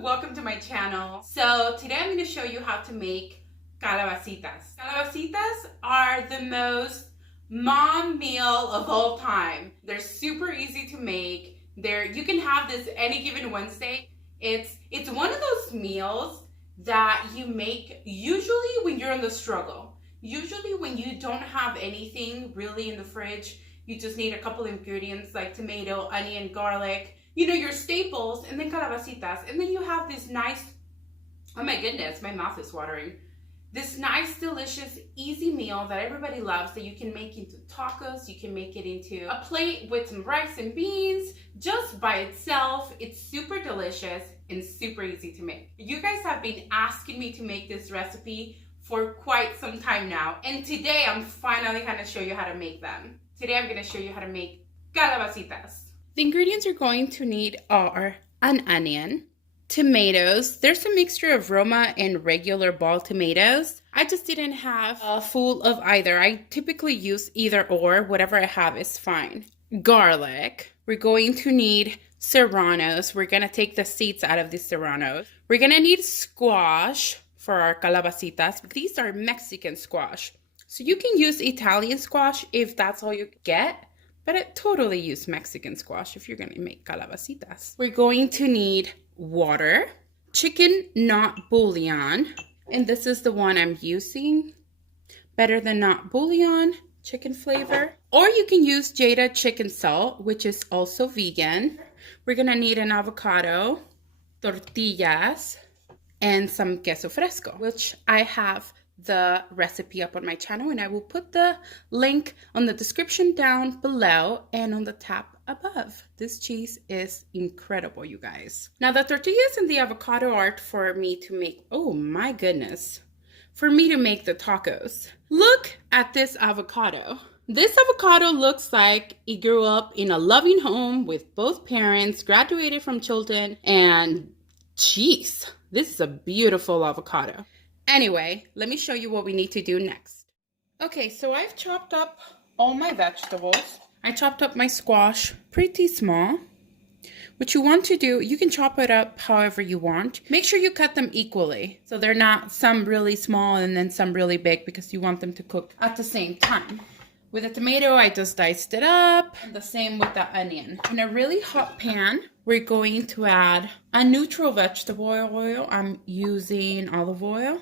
welcome to my channel. So today I'm going to show you how to make calabacitas. Calabacitas are the most mom meal of all time. They're super easy to make. You can have this any given Wednesday. It's one of those meals that you make usually when you're in the struggle. Usually when you don't have anything really in the fridge, you just need a couple ingredients like tomato, onion, garlic, you know, your staples, and then calabacitas. And then you have this nice, oh my goodness, my mouth is watering. This nice, delicious, easy meal that everybody loves that you can make into tacos. You can make it into a plate with some rice and beans just by itself. It's super delicious and super easy to make. You guys have been asking me to make this recipe for quite some time now. And today I'm finally going to show you how to make them. Today I'm going to show you how to make calabacitas. The ingredients you're going to need are an onion, tomatoes. There's a mixture of Roma and regular ball tomatoes. I just didn't have a full of either. I typically use either or. Whatever I have is fine. Garlic. We're going to need serranos. We're going to take the seeds out of the serranos. We're going to need squash for our calabacitas. These are Mexican squash. So you can use Italian squash if that's all you get. But I totally use Mexican squash if you're going to make calabacitas. We're going to need water, chicken not bouillon, and this is the one I'm using. Better than not bouillon, chicken flavor. Or you can use Jada chicken salt, which is also vegan. We're going to need an avocado, tortillas, and some queso fresco, which I have the recipe up on my channel, and I will put the link on the description down below and on the tab above. This cheese is incredible, you guys. Now the tortillas and the avocado are for me to make, oh my goodness, for me to make the tacos. Look at this avocado. This avocado looks like it grew up in a loving home with both parents, graduated from Chilton, and geez, this is a beautiful avocado. Anyway, let me show you what we need to do next. Okay, so I've chopped up all my vegetables. I chopped up my squash pretty small. What you want to do, you can chop it up however you want. Make sure you cut them equally, so they're not some really small and then some really big, because you want them to cook at the same time. With the tomato, I just diced it up. And the same with the onion. In a really hot pan, we're going to add a neutral vegetable oil. I'm using olive oil.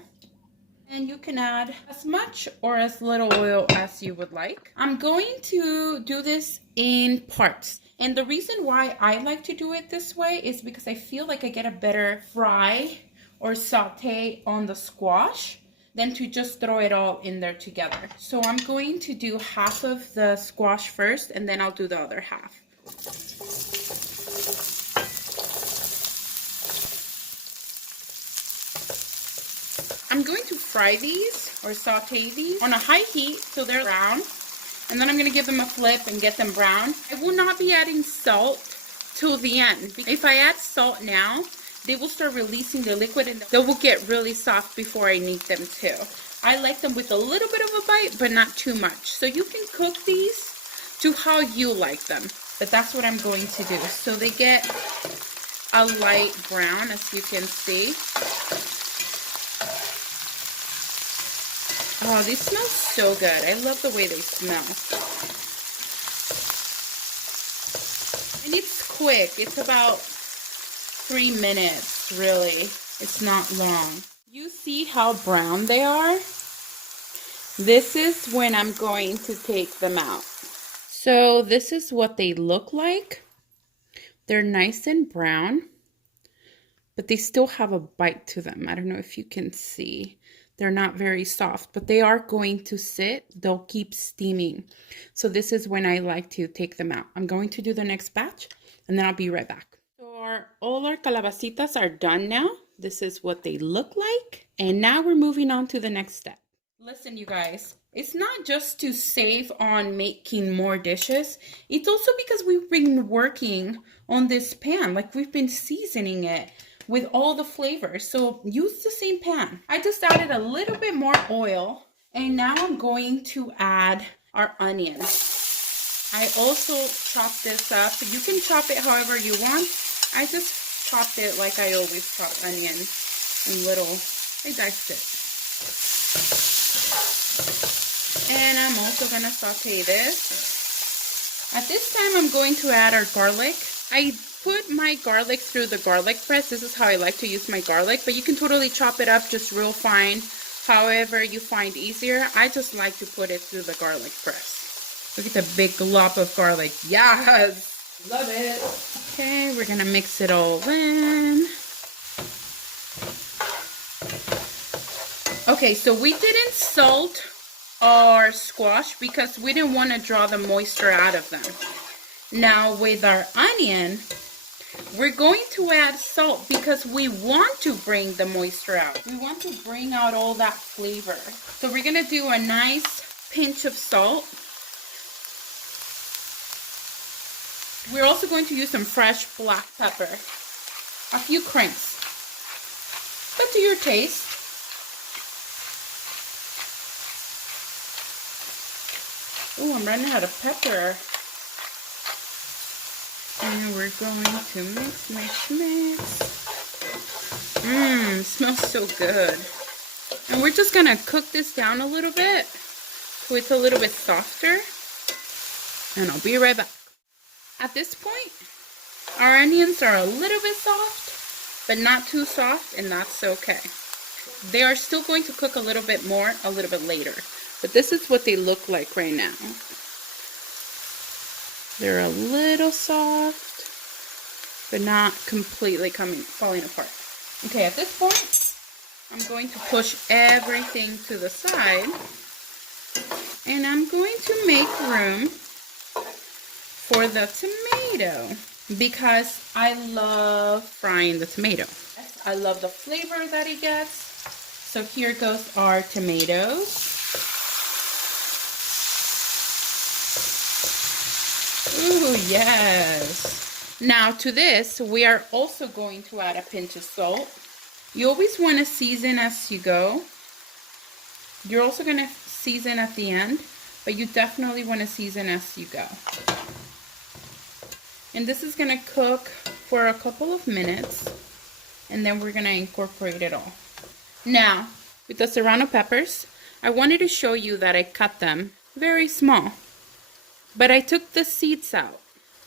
And you can add as much or as little oil as you would like. I'm going to do this in parts. And the reason why I like to do it this way is because I feel like I get a better fry or saute on the squash than to just throw it all in there together. So I'm going to do half of the squash first, and then I'll do the other half. I'm going to fry these or saute these on a high heat till they're brown. And then I'm going to give them a flip and get them brown. I will not be adding salt till the end. If I add salt now, they will start releasing the liquid and they will get really soft before I need them too. I like them with a little bit of a bite, but not too much. So you can cook these to how you like them. But that's what I'm going to do. So they get a light brown, as you can see. Oh, these smell so good. I love the way they smell. And it's quick. It's about 3 minutes, really. It's not long. You see how brown they are? This is when I'm going to take them out. So this is what they look like. They're nice and brown, but they still have a bite to them. I don't know if you can see. They're not very soft, but they are going to sit. They'll keep steaming. So this is when I like to take them out. I'm going to do the next batch, and then I'll be right back. So all our calabacitas are done now. This is what they look like. And now we're moving on to the next step. Listen, you guys, it's not just to save on making more dishes. It's also because we've been working on this pan. Like, we've been seasoning it with all the flavors. So use the same pan. I just added a little bit more oil, and now I'm going to add our onion. I also chop this up. You can chop it however you want. I just chopped it like I always chop onion in little, I diced it. And I'm also gonna saute this. At this time, I'm going to add our garlic. I put my garlic through the garlic press. This is how I like to use my garlic, but you can totally chop it up just real fine, however you find easier. I just like to put it through the garlic press. Look at the big glop of garlic. Yes! Love it! Okay, we're gonna mix it all in. Okay, so we didn't salt our squash because we didn't want to draw the moisture out of them. Now with our onion, we're going to add salt because we want to bring the moisture out. We want to bring out all that flavor. So we're going to do a nice pinch of salt. We're also going to use some fresh black pepper. A few cranks. But to your taste. Oh, I'm running out of pepper. And we're going to mix. Smells so good. And we're just gonna cook this down a little bit so it's a little bit softer. And I'll be right back. At this point, our onions are a little bit soft, but not too soft, and that's okay. They are still going to cook a little bit more a little bit later. But this is what they look like right now. They're a little soft, but not completely falling apart. Okay, at this point, I'm going to push everything to the side. And I'm going to make room for the tomato because I love frying the tomato. I love the flavor that it gets. So here goes our tomatoes. Ooh, yes. Now to this, we are also going to add a pinch of salt. You always want to season as you go. You're also going to season at the end, but you definitely want to season as you go. And this is going to cook for a couple of minutes, and then we're going to incorporate it all. Now, with the serrano peppers, I wanted to show you that I cut them very small. But I took the seeds out.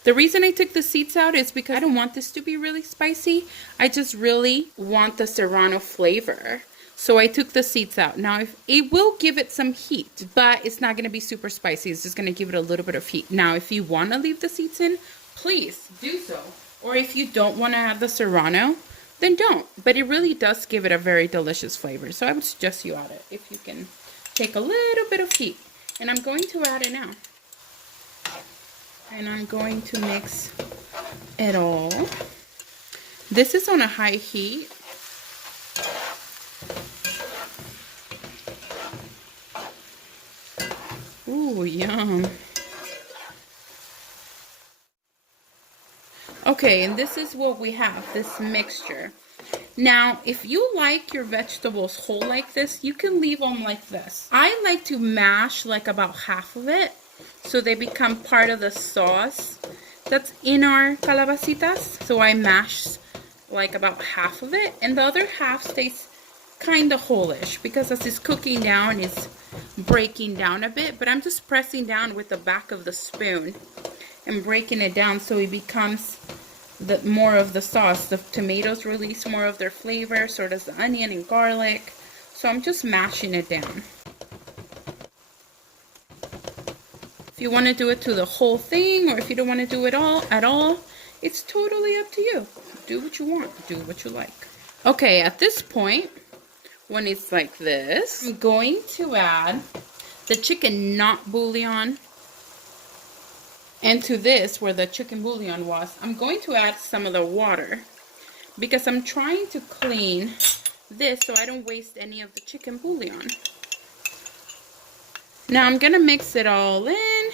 The reason I took the seeds out is because I don't want this to be really spicy. I just really want the serrano flavor. So I took the seeds out. Now, it will give it some heat, but it's not going to be super spicy. It's just going to give it a little bit of heat. Now, if you want to leave the seeds in, please do so. Or if you don't want to add the serrano, then don't. But it really does give it a very delicious flavor. So I would suggest you add it if you can take a little bit of heat. And I'm going to add it now. And I'm going to mix it all. This is on a high heat. Ooh, yum. Okay, and this is what we have, this mixture. Now, if you like your vegetables whole like this, you can leave them like this. I like to mash like about half of it, so they become part of the sauce that's in our calabacitas. So I mash like about half of it, and the other half stays kind of whole-ish because as it's cooking down, it's breaking down a bit. But I'm just pressing down with the back of the spoon and breaking it down so it becomes more of the sauce. The tomatoes release more of their flavor, so does the onion and garlic. So I'm just mashing it down. If you want to do it to the whole thing, or if you don't want to do it all at all, it's totally up to you. Do what you want. Do what you like. Okay, at this point, when it's like this, I'm going to add the chicken not bouillon. And to this, where the chicken bouillon was, I'm going to add some of the water because I'm trying to clean this so I don't waste any of the chicken bouillon. Now I'm going to mix it all in.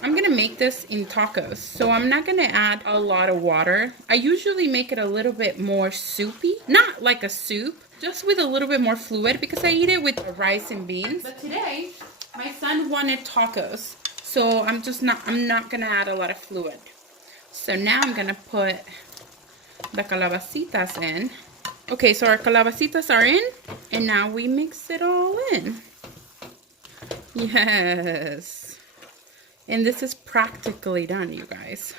I'm going to make this in tacos, so I'm not going to add a lot of water. I usually make it a little bit more soupy, not like a soup, just with a little bit more fluid because I eat it with rice and beans. But today, my son wanted tacos, so I'm not going to add a lot of fluid. So now I'm going to put the calabacitas in. Okay, so our calabacitas are in, and now we mix it all in. Yes. And this is practically done, you guys.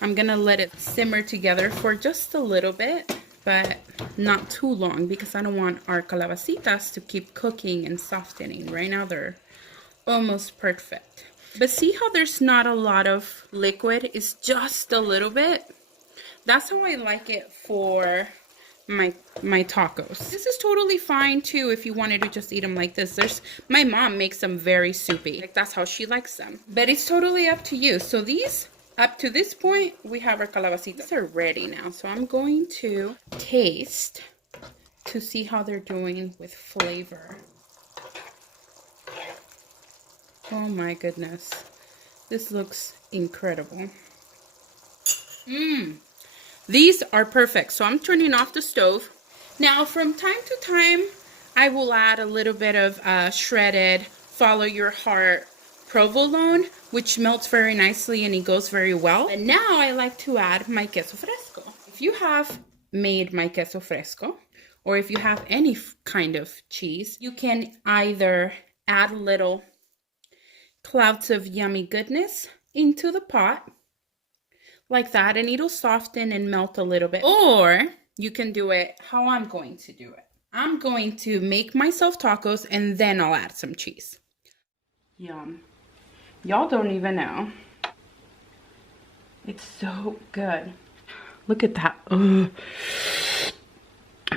I'm gonna let it simmer together for just a little bit, but not too long because I don't want our calabacitas to keep cooking and softening. Right now they're almost perfect. But see how there's not a lot of liquid? It's just a little bit. That's how I like it for my tacos. This is totally fine too if you wanted to just eat them like this. My mom makes them very soupy. Like that's how she likes them. But it's totally up to you. So these, up to this point, we have our calabacitas. They're ready now. So I'm going to taste to see how they're doing with flavor. Oh my goodness. This looks incredible. These are perfect. So I'm turning off the stove. Now from time to time, I will add a little bit of shredded Follow Your Heart provolone, which melts very nicely and it goes very well. And now I like to add my queso fresco. If you have made my queso fresco, or if you have any kind of cheese, you can either add little clouds of yummy goodness into the pot like that, and it'll soften and melt a little bit. Or you can do it how I'm going to do it. I'm going to make myself tacos and then I'll add some cheese. Yum. Y'all don't even know. It's so good. Look at that. Ugh.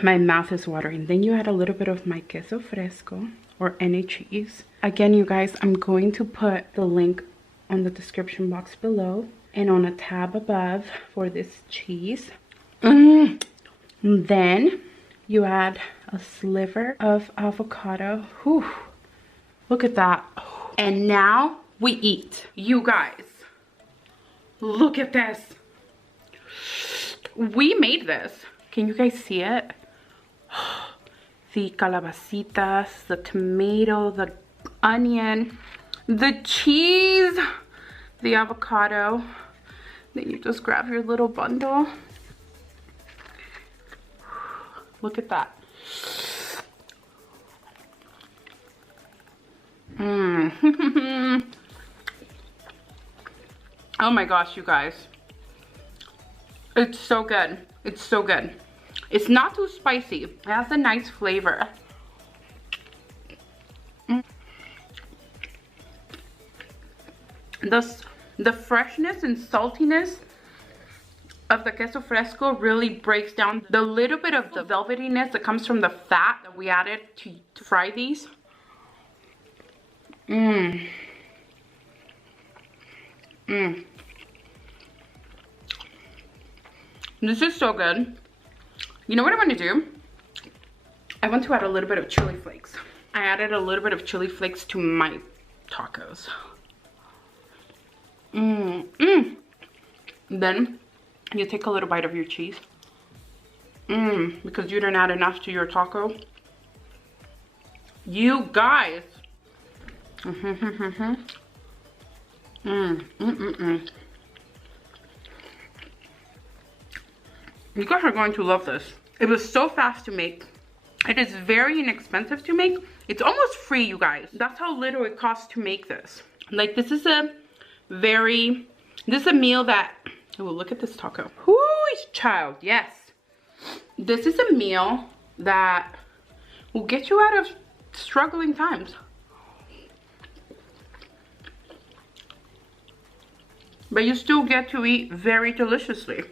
My mouth is watering. Then you add a little bit of my queso fresco or any cheese. Again, you guys, I'm going to put the link on the description box below and on a tab above for this cheese. And then you add a sliver of avocado. Whew. Look at that. And now we eat. You guys, look at this. We made this. Can you guys see it? The calabacitas, the tomato, the onion, the cheese, the avocado. Then you just grab your little bundle. Look at that. Oh my gosh, you guys. It's so good. It's so good. It's not too spicy. It has a nice flavor. The freshness and saltiness of the queso fresco really breaks down the little bit of the velvetyness that comes from the fat that we added to fry these. This is so good. You know what I want to do? I want to add a little bit of chili flakes. I added a little bit of chili flakes to my tacos. Then you take a little bite of your cheese. Because you didn't add enough to your taco. You guys. You guys are going to love this. It was so fast to make. It is very inexpensive to make. It's almost free, you guys. That's how little it costs to make this. Like, this is a meal that, oh, look at this taco. Whoo, child, yes. This is a meal that will get you out of struggling times. But you still get to eat very deliciously.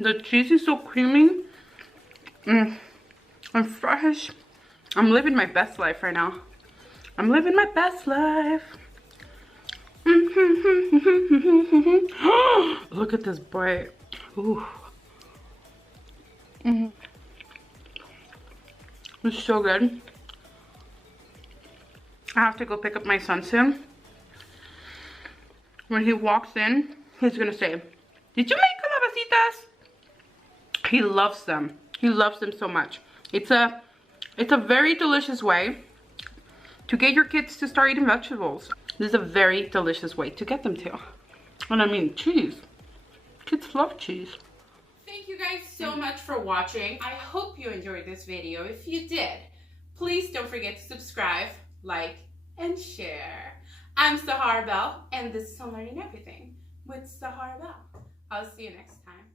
The cheese is so creamy and fresh. I'm living my best life right now. I'm living my best life. Look at this bite. Ooh. It's so good. I have to go pick up my son soon. When he walks in, he's gonna say, "Did you make calabacitas?" He loves them. He loves them so much. It's a very delicious way to get your kids to start eating vegetables. This is a very delicious way to get them to. And I mean, cheese. Kids love cheese. Thank you guys so much for watching. I hope you enjoyed this video. If you did, please don't forget to subscribe, like, and share. I'm SaharBelle, and this is on Learning Everything with SaharBelle. I'll see you next time.